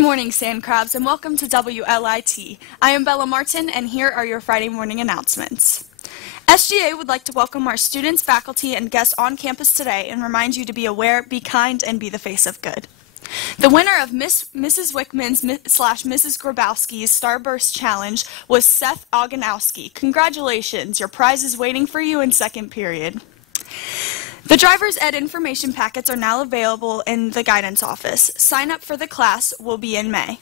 Good morning, Sand Crabs, and welcome to WLIT. I am Bella Martin, and here are your Friday morning announcements. SGA would like to welcome our students, faculty, and guests on campus today and remind you to be aware, be kind, and be the face of good. The winner of Mrs. Wickman's / Mrs. Grabowski's Starburst Challenge was Seth Oganowski. Congratulations, your prize is waiting for you in second period. The driver's ed information packets are now available in the guidance office. Sign up for the class will be in May.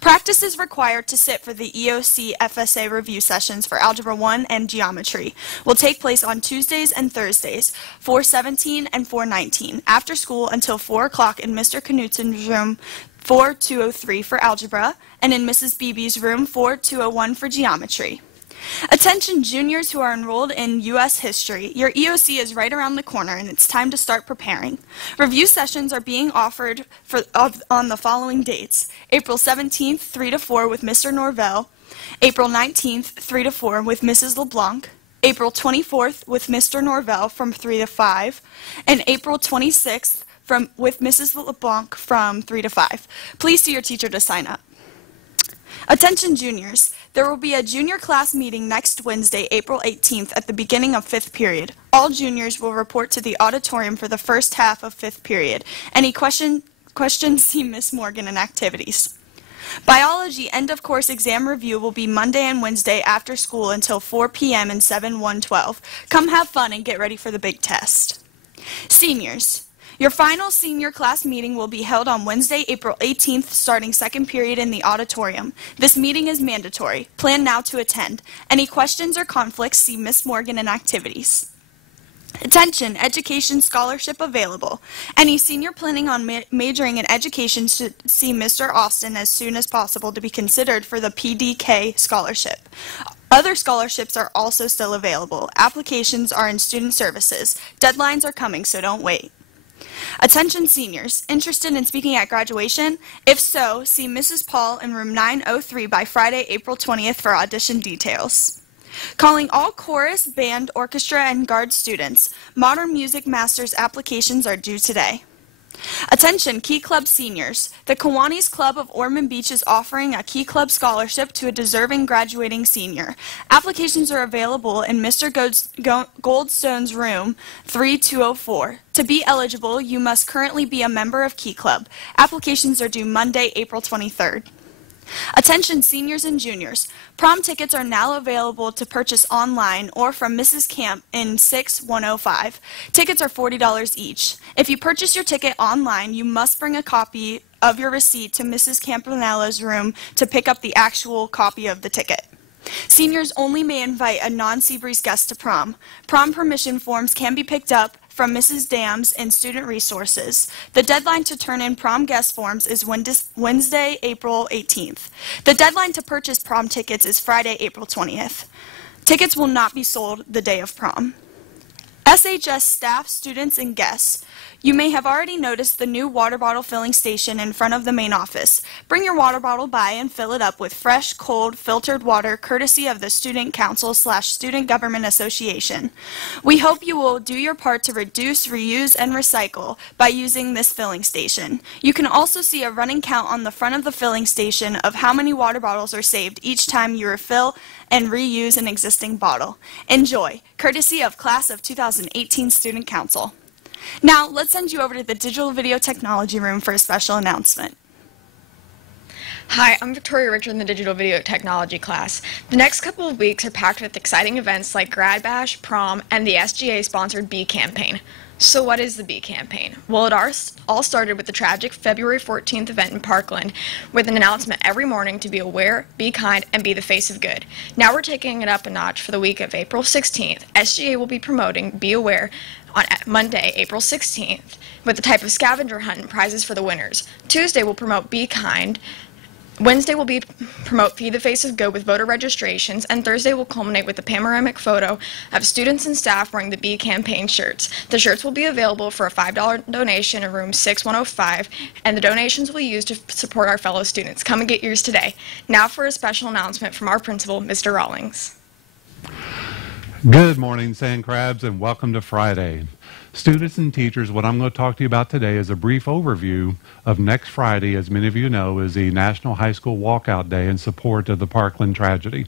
Practice is required to sit for the EOC FSA review sessions for Algebra 1 and Geometry. Will take place on Tuesdays and Thursdays, 4:17 and 4:19, after school until 4 o'clock in Mr. Knutsen's room 4203 for Algebra, and in Mrs. Beebe's room 4201 for Geometry. Attention juniors who are enrolled in U.S. History, your EOC is right around the corner and it's time to start preparing. Review sessions are being offered on the following dates: April 17th, 3 to 4 with Mr. Norvell, April 19th, 3 to 4 with Mrs. LeBlanc, April 24th with Mr. Norvell from 3 to 5, and April 26th with Mrs. LeBlanc from 3 to 5. Please see your teacher to sign up. Attention juniors, there will be a junior class meeting next Wednesday, April 18th at the beginning of 5th period. All juniors will report to the auditorium for the first half of 5th period. Any questions, see Miss Morgan in activities. Biology end of course exam review will be Monday and Wednesday after school until 4 p.m. in 7-1-12. Come have fun and get ready for the big test. Seniors, your final senior class meeting will be held on Wednesday, April 18th, starting second period in the auditorium. This meeting is mandatory. Plan now to attend. Any questions or conflicts, see Miss Morgan in activities. Attention, education scholarship available. Any senior planning on majoring in education should see Mr. Austin as soon as possible to be considered for the PDK scholarship. Other scholarships are also still available. Applications are in student services. Deadlines are coming, so don't wait. Attention seniors, interested in speaking at graduation? If so, see Mrs. Paul in room 903 by Friday, April 20th for audition details. Calling all chorus, band, orchestra, and guard students. Modern Music Masters applications are due today. Attention Key Club seniors. The Kiwanis Club of Ormond Beach is offering a Key Club scholarship to a deserving graduating senior. Applications are available in Mr. Goldstone's room 3204. To be eligible, you must currently be a member of Key Club. Applications are due Monday, April 23rd. Attention seniors and juniors. Prom tickets are now available to purchase online or from Mrs. Camp in 6105. Tickets are $40 each. If you purchase your ticket online, you must bring a copy of your receipt to Mrs. Campanella's room to pick up the actual copy of the ticket. Seniors only may invite a non-Seabreeze guest to prom. Prom permission forms can be picked up from Mrs. Dams in Student Resources. The deadline to turn in prom guest forms is Wednesday, April 18th. The deadline to purchase prom tickets is Friday, April 20th. Tickets will not be sold the day of prom. SHS staff, students, and guests. You may have already noticed the new water bottle filling station in front of the main office. Bring your water bottle by and fill it up with fresh, cold, filtered water courtesy of the Student Council / Student Government Association. We hope you will do your part to reduce, reuse, and recycle by using this filling station. You can also see a running count on the front of the filling station of how many water bottles are saved each time you refill and reuse an existing bottle. Enjoy, courtesy of Class of 2018 Student Council. Now, let's send you over to the Digital Video Technology Room for a special announcement. Hi, I'm Victoria Richard in the Digital Video Technology class. The next couple of weeks are packed with exciting events like Grad Bash, Prom, and the SGA-sponsored Bee Campaign. So what is the Bee Campaign? Well, it all started with the tragic February 14th event in Parkland with an announcement every morning to be aware, be kind, and be the face of good. Now we're taking it up a notch for the week of April 16th. SGA will be promoting Be Aware on Monday, April 16th, with the type of scavenger hunt and prizes for the winners. Tuesday will promote Be Kind. Wednesday will promote Feed the Face of Good with voter registrations, and Thursday will culminate with a panoramic photo of students and staff wearing the Bee Campaign shirts. The shirts will be available for a $5 donation in room 6105, and the donations will be used to support our fellow students. Come and get yours today. Now for a special announcement from our principal, Mr. Rawlings. Good morning, Sand Crabs, and welcome to Friday. Students and teachers, what I'm going to talk to you about today is a brief overview of next Friday. As many of you know, is the National High School Walkout Day in support of the Parkland tragedy.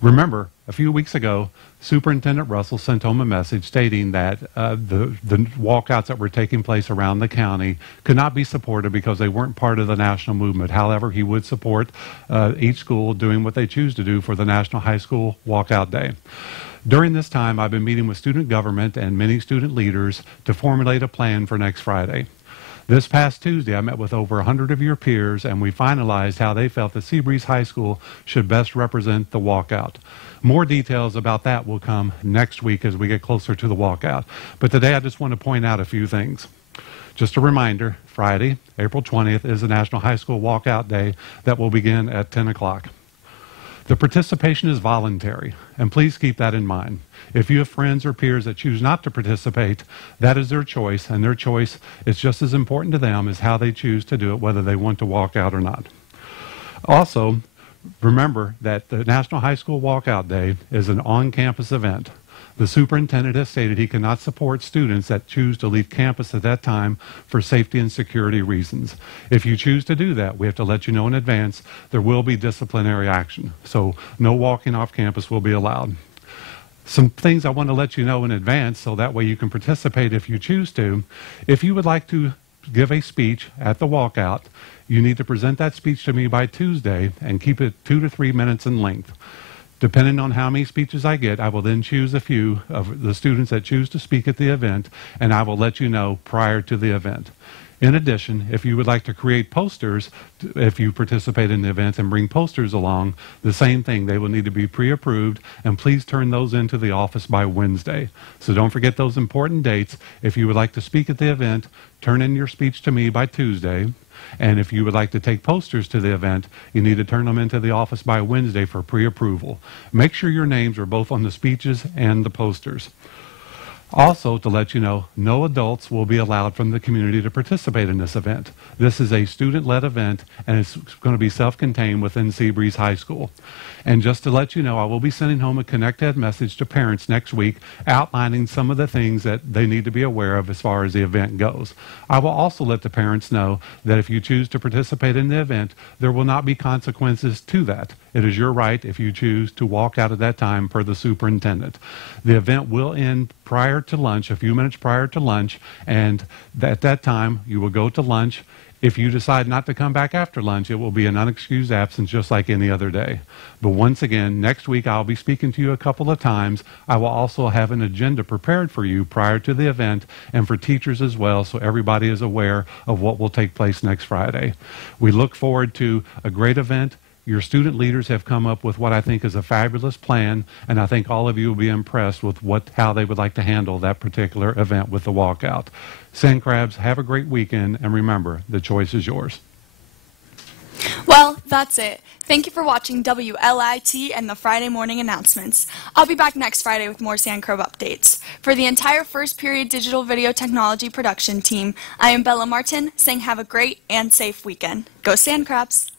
Remember, a few weeks ago, Superintendent Russell sent home a message stating that the walkouts that were taking place around the county could not be supported because they weren't part of the national movement. However, he would support each school doing what they choose to do for the National High School Walkout Day. During this time, I've been meeting with student government and many student leaders to formulate a plan for next Friday. This past Tuesday, I met with over 100 of your peers, and we finalized how they felt that Seabreeze High School should best represent the walkout. More details about that will come next week as we get closer to the walkout. But today, I just want to point out a few things. Just a reminder, Friday, April 20th, is the National High School Walkout Day that will begin at 10 o'clock. The participation is voluntary, and please keep that in mind. If you have friends or peers that choose not to participate, that is their choice, and their choice is just as important to them as how they choose to do it, whether they want to walk out or not. Also, remember that the National High School Walkout Day is an on-campus event. The superintendent has stated he cannot support students that choose to leave campus at that time for safety and security reasons. If you choose to do that, we have to let you know in advance. There will be disciplinary action, so no walking off campus will be allowed. Some things I want to let you know in advance so that way you can participate if you choose to. If you would like to give a speech at the walkout, you need to present that speech to me by Tuesday and keep it 2 to 3 minutes in length. Depending on how many speeches I get, I will then choose a few of the students that choose to speak at the event, and I will let you know prior to the event. In addition, if you would like to create posters, if you participate in the event and bring posters along, the same thing, they will need to be pre-approved, and please turn those into the office by Wednesday. So don't forget those important dates. If you would like to speak at the event, turn in your speech to me by Tuesday. And if you would like to take posters to the event, you need to turn them into the office by Wednesday for pre-approval. Make sure your names are both on the speeches and the posters. Also, to let you know, no adults will be allowed from the community to participate in this event. This is a student-led event, and it's going to be self-contained within Seabreeze High School. And just to let you know, I will be sending home a Connect Ed message to parents next week outlining some of the things that they need to be aware of as far as the event goes. I will also let the parents know that if you choose to participate in the event, there will not be consequences to that. It is your right if you choose to walk out at that time per the superintendent. The event will end prior to lunch, a few minutes prior to lunch, and at that time you will go to lunch. If you decide not to come back after lunch, it will be an unexcused absence just like any other day. But once again, next week I'll be speaking to you a couple of times. I will also have an agenda prepared for you prior to the event and for teachers as well, so everybody is aware of what will take place next Friday. We look forward to a great event. Your student leaders have come up with what I think is a fabulous plan, and I think all of you will be impressed with how they would like to handle that particular event with the walkout. Sand Crabs, have a great weekend, and remember, the choice is yours. Well, that's it. Thank you for watching WLIT and the Friday morning announcements. I'll be back next Friday with more Sand Crab updates. For the entire first period digital video technology production team, I am Bella Martin, saying have a great and safe weekend. Go Sand Crabs!